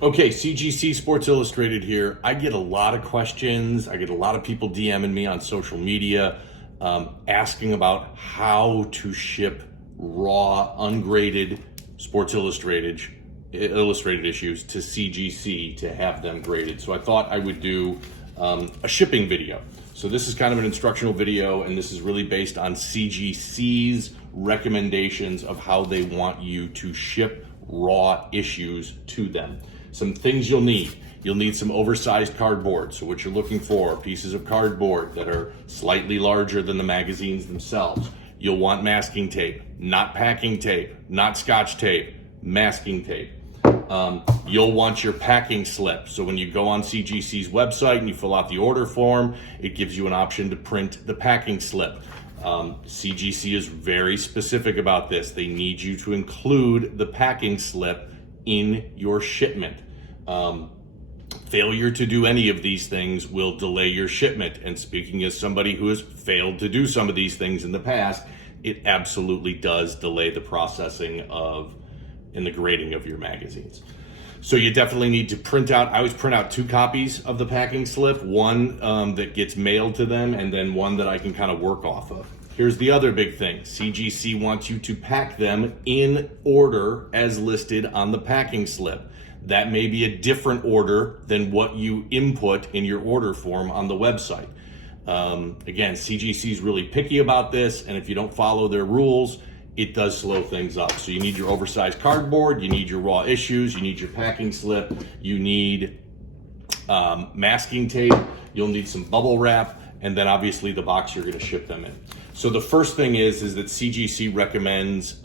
Okay, CGC Sports Illustrated here. I get a lot of questions. I get a lot of people DMing me on social media asking about how to ship raw, ungraded Sports Illustrated issues to CGC to have them graded. So I thought I would do a shipping video. So this is kind of an instructional video, and this is really based on CGC's recommendations of how they want you to ship raw issues to them. Some things you'll need. You'll need some oversized cardboard. So what you're looking for, pieces of cardboard that are slightly larger than the magazines themselves. You'll want masking tape, not packing tape, not scotch tape, masking tape. You'll want your packing slip. So when you go on CGC's website and you fill out the order form, it gives you an option to print the packing slip. CGC is very specific about this. They need you to include the packing slip in your shipment. Failure to do any of these things will delay your shipment. And speaking as somebody who has failed to do some of these things in the past, it absolutely does delay the processing of and the grading of your magazines. So you definitely need to print out, I always print out 2 copies of the packing slip, one that gets mailed to them and then one that I can kind of work off of. Here's the other big thing. CGC wants you to pack them in order as listed on the packing slip. That may be a different order than what you input in your order form on the website. Again, CGC is really picky about this, and if you don't follow their rules, it does slow things up. So you need your oversized cardboard, you need your raw issues, you need your packing slip, you need masking tape, you'll need some bubble wrap, and then obviously the box you're gonna ship them in. So the first thing is that CGC recommends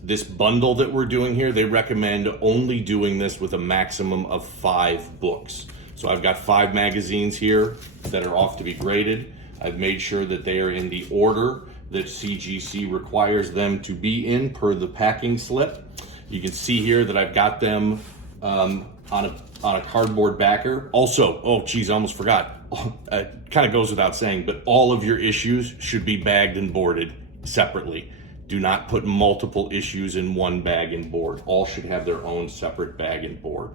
this bundle that we're doing here. They recommend only doing this with a maximum of 5 books. So I've got 5 magazines here that are off to be graded. I've made sure that they are in the order that CGC requires them to be in per the packing slip. You can see here that I've got them on a cardboard backer. Also, oh geez, I almost forgot. It kind of goes without saying, but all of your issues should be bagged and boarded separately. Do not put multiple issues in one bag and board. All should have their own separate bag and board.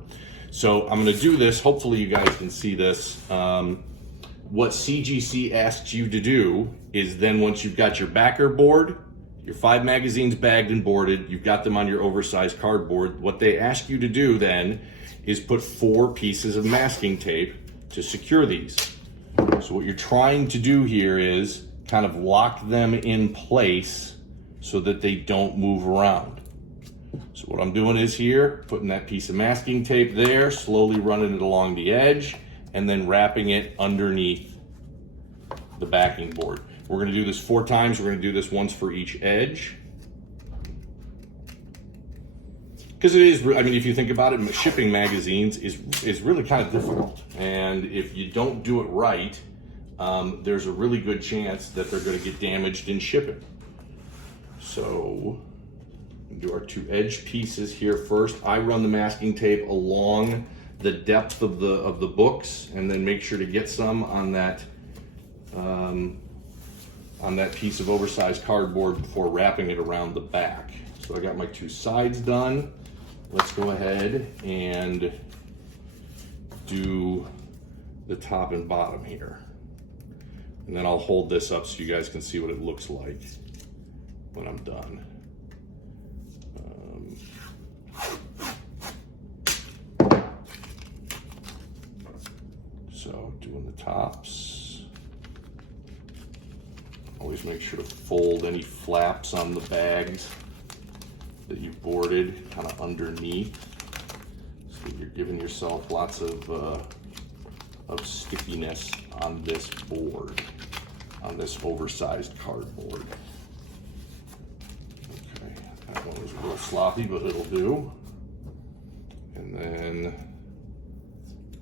So I'm gonna do this, hopefully you guys can see this. What CGC asks you to do is then once you've got your backer board, your 5 magazines bagged and boarded, you've got them on your oversized cardboard, what they ask you to do then is put 4 pieces of masking tape to secure these. So what you're trying to do here is kind of lock them in place so that they don't move around. So what I'm doing is here, putting that piece of masking tape there, slowly running it along the edge, and then wrapping it underneath the backing board. We're gonna do this 4 times. We're gonna do this once for each edge. Because it is, I mean, if you think about it, shipping magazines is really kind of difficult. And if you don't do it right, there's a really good chance that they're gonna get damaged in shipping. So, do our 2 edge pieces here first. I run the masking tape along the depth of the books, and then make sure to get some on that piece of oversized cardboard before wrapping it around the back. So I got my 2 sides done. Let's go ahead and do the top and bottom here. And then I'll hold this up so you guys can see what it looks like when I'm done. So doing the tops. Always make sure to fold any flaps on the bags that you've boarded kind of underneath, so you're giving yourself lots of stickiness on this board, on this oversized cardboard. Okay, that one was a little sloppy, but it'll do. And then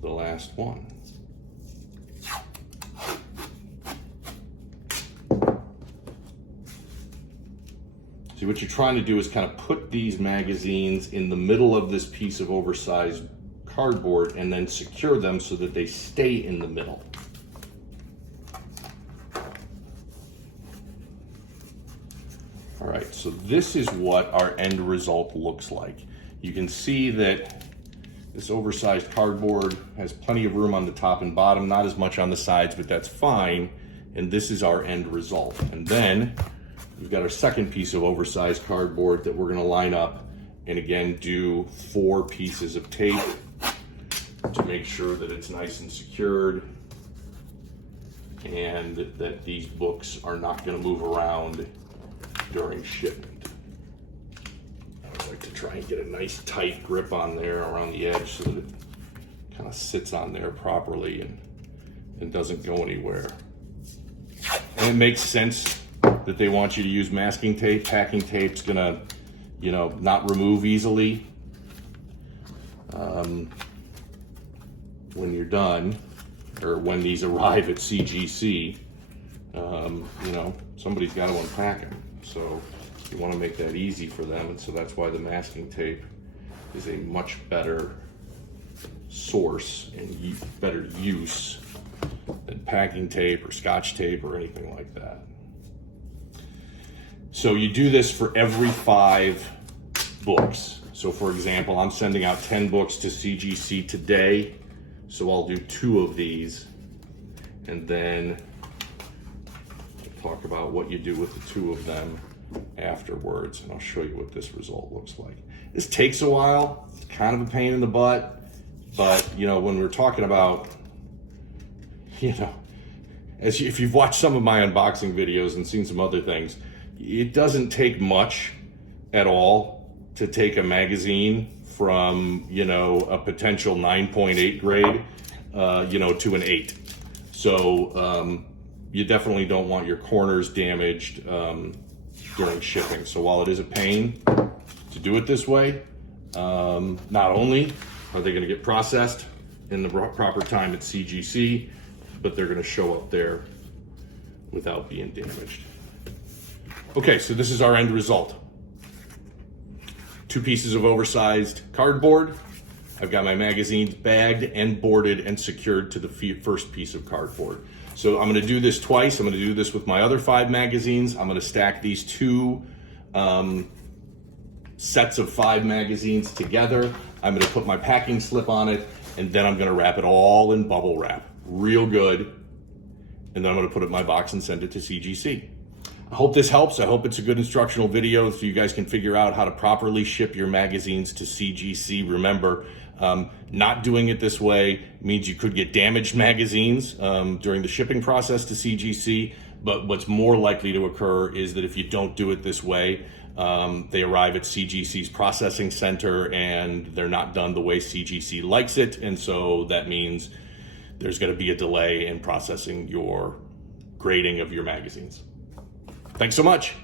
the last one. See, what you're trying to do is kind of put these magazines in the middle of this piece of oversized cardboard and then secure them so that they stay in the middle. All right, so this is what our end result looks like. You can see that This oversized cardboard has plenty of room on the top and bottom, not as much on the sides, but that's fine. And this is our end result. And then we've got our second piece of oversized cardboard that we're gonna line up and again do 4 pieces of tape to make sure that it's nice and secured and that these books are not gonna move around during shipment. I like to try and get a nice tight grip on there around the edge so that it kind of sits on there properly and doesn't go anywhere. And it makes sense that they want you to use masking tape. Packing tape's gonna, not remove easily when you're done, or when these arrive at CGC. Somebody's got to unpack them. So you want to make that easy for them, and so that's why the masking tape is a much better source and better use than packing tape or Scotch tape or anything like that. So you do this for every 5 books. So for example, I'm sending out 10 books to CGC today, so I'll do 2 of these, and then talk about what you do with the 2 of them afterwards, and I'll show you what this result looks like. This takes a while. It's kind of a pain in the butt, but when we're talking about, if you've watched some of my unboxing videos and seen some other things, it doesn't take much at all to take a magazine from, a potential 9.8 grade, to an 8. So you definitely don't want your corners damaged during shipping. So while it is a pain to do it this way, not only are they going to get processed in the proper time at CGC, but they're going to show up there without being damaged. Okay, so this is our end result. 2 pieces of oversized cardboard. I've got my magazines bagged and boarded and secured to the first piece of cardboard. So I'm gonna do this twice. I'm gonna do this with my other 5 magazines. I'm gonna stack these 2 sets of 5 magazines together. I'm gonna put my packing slip on it, and then I'm gonna wrap it all in bubble wrap, real good. And then I'm gonna put it in my box and send it to CGC. I hope this helps. I hope it's a good instructional video so you guys can figure out how to properly ship your magazines to CGC. Remember, not doing it this way means you could get damaged magazines during the shipping process to CGC, but what's more likely to occur is that if you don't do it this way, they arrive at CGC's processing center and they're not done the way CGC likes it, and so that means there's going to be a delay in processing your grading of your magazines. Thanks so much.